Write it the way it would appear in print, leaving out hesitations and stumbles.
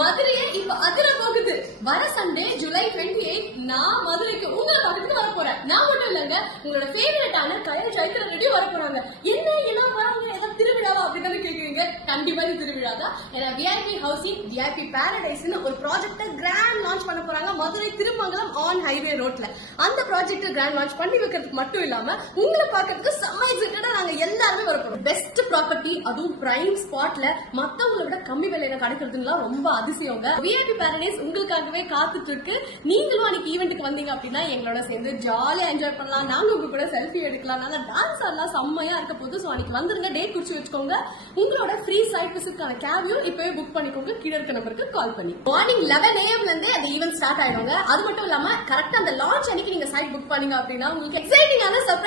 மதுரையே இப்ப அதிர போகுது. வர சண்டே ஜூலை 28 நான் மதுரைக்கு உங்களை பக்கத்துக்கு வர போறேன். நான் மட்டும் இல்லங்க, உங்களோட ஃபேவரட்டான கயல் சைக்கிள் ரெடி வர போறாங்க. என்ன எல்லாம் வராங்க, ஏதாவது திருவிழாவா அப்படின்னு கேக்குறீங்க? கண்டிப்பா திருவிழா தான். ஏன்னா விஐபி ஹவுசிங் விஐபி பாரடைஸ்னு ஒரு ப்ராஜெக்ட கிராண்ட் லான்ச் பண்ண போறாங்க மதுரை திருமங்கலம் ஆன் ஹைவே ரோட்ல. அந்த ப்ராஜெக்ட் கிராண்ட் லான்ச் பண்ணி வைக்கிறதுக்கு மட்டும் இல்லாம உங்களை பார்க்கறதுக்கு செம்ம எக்ஸைட்டடா நாங்க எல்லாருமே வர போறோம். பெஸ்ட் ப்ராப்பர்ட்டி, அதுவும் பிரைம் ஸ்பாட்ல மத்தவங்களை விட கம்மி விலையில கிடைக்கிறதுலாம் ரொம்ப அதிசயங்க. விஐபி பாரடைஸ் உங்களுக்காகவே காத்துட்டு இருக்கு. நீங்களும் அன்னைக்கு ஈவெண்ட்டுக்கு வந்தீங்க அப்படின்னா எங்களோட சேர்ந்து ஜாலியா என்ஜாய் பண்ணலாம். நாங்க உங்க கூட செல்ஃபி எடுக்கலாம். நாங்க டான்ஸ் ஆடலாம். செம்மையா இருக்க போது. சோ அன்னைக்கு வந்துருங்க, டேட் குறிச்சு வச்சுக்கோங்க. உங்களோட ஃப்ரீ சைட் விசிட்கான கேபையும் இப்பவே புக் பண்ணிக்கோங்க. கீழ இருக்க நம்பருக்கு கால் பண்ணி. மார்னிங் 11 AM ல இருந்து அந்த ஈவென்ட் ஸ்டார்ட் ஆயிடுங்க. அது மட்டும் இல்லாம கரெக்டா அந்த லான்ச் அன்னைக்கு நீங்க சைட் புக் பண்ணீங்க அப்படின்னா உங்களுக்கு எக்ஸைட்டிங்கான சர்ப்ரைஸ்